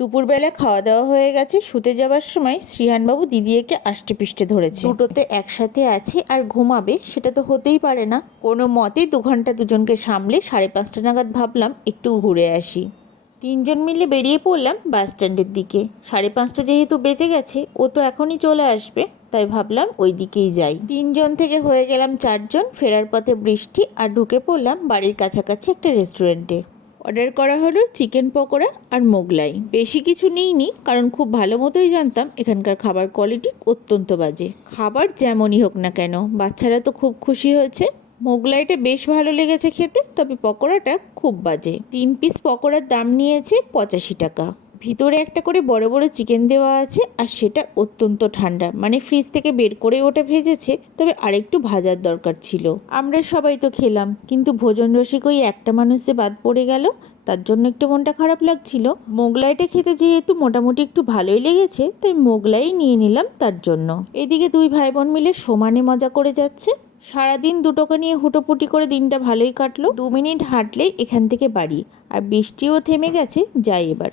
দুপুরবেলা খাওয়া দাওয়া হয়ে গেছে, শুতে যাওয়ার সময় শ্রীহানবাবু দিদিকে আষ্টে পিষ্টে ধরেছে। দুটোতে একসাথে আছে আর ঘুমাবে, সেটা তো হতেই পারে না। কোনো মতে 2 ঘন্টা দুজনকে সামলে 5:30 নাগাদ ভাবলাম একটু ঘুরে আসি। 3জন মিলে বেরিয়ে পড়লাম বাস স্ট্যান্ডের দিকে। 5:30 যেহেতু বেজে গেছে, ও তো এখনই চলে আসবে, তাই ভাবলাম ওই দিকেই যাই। 3জন থেকে হয়ে গেলাম 4জন। ফেরার পথে বৃষ্টি, আর ঢুকে পড়লাম বাড়ির কাছাকাছি একটা রেস্টুরেন্টে। অর্ডার করা হলো চিকেন পকোড়া আর মোগলাই। বেশি কিছু নিইনি, কারণ খুব ভালো মতোই জানতাম এখানকার খাবার কোয়ালিটি অত্যন্ত বাজে। খাবার যেমনই হোক না কেন, বাচ্চারা তো খুব খুশি হয়েছে। মোগলাইটা বেশ ভালো লেগেছে খেতে, তবে পকোড়াটা খুব বাজে। 3 পিস পকোড়ার দাম নিয়েছে 85 টাকা। ভিতরে একটা করে বড় বড় চিকেন দেওয়া আছে, আর সেটা অত্যন্ত ঠান্ডা, মানে ফ্রিজ থেকে বের করে ওটা ভেজেছে, তবে আরেকটু ভাজার দরকার ছিল। আমরা সবাই তো খেলাম, কিন্তু ভোজন রসিক ওই একটা মানুষ যে বাদ পড়ে গেল, তার জন্য একটু মনটা খারাপ লাগছিল। মোগলাইটা খেতে যেহেতু মোটামুটি একটু ভালোই লেগেছে, তাই মোগলাই নিয়ে নিলাম তার জন্য। এদিকে 2 ভাই বোন মিলে সমানে মজা করে যাচ্ছে। সারাদিন দুটোকে নিয়ে হুটোপুটি করে দিনটা ভালোই কাটলো। 2 মিনিট হাঁটলেই এখান থেকে বাড়ি, আর বৃষ্টিও থেমে গেছে। যাই এবার।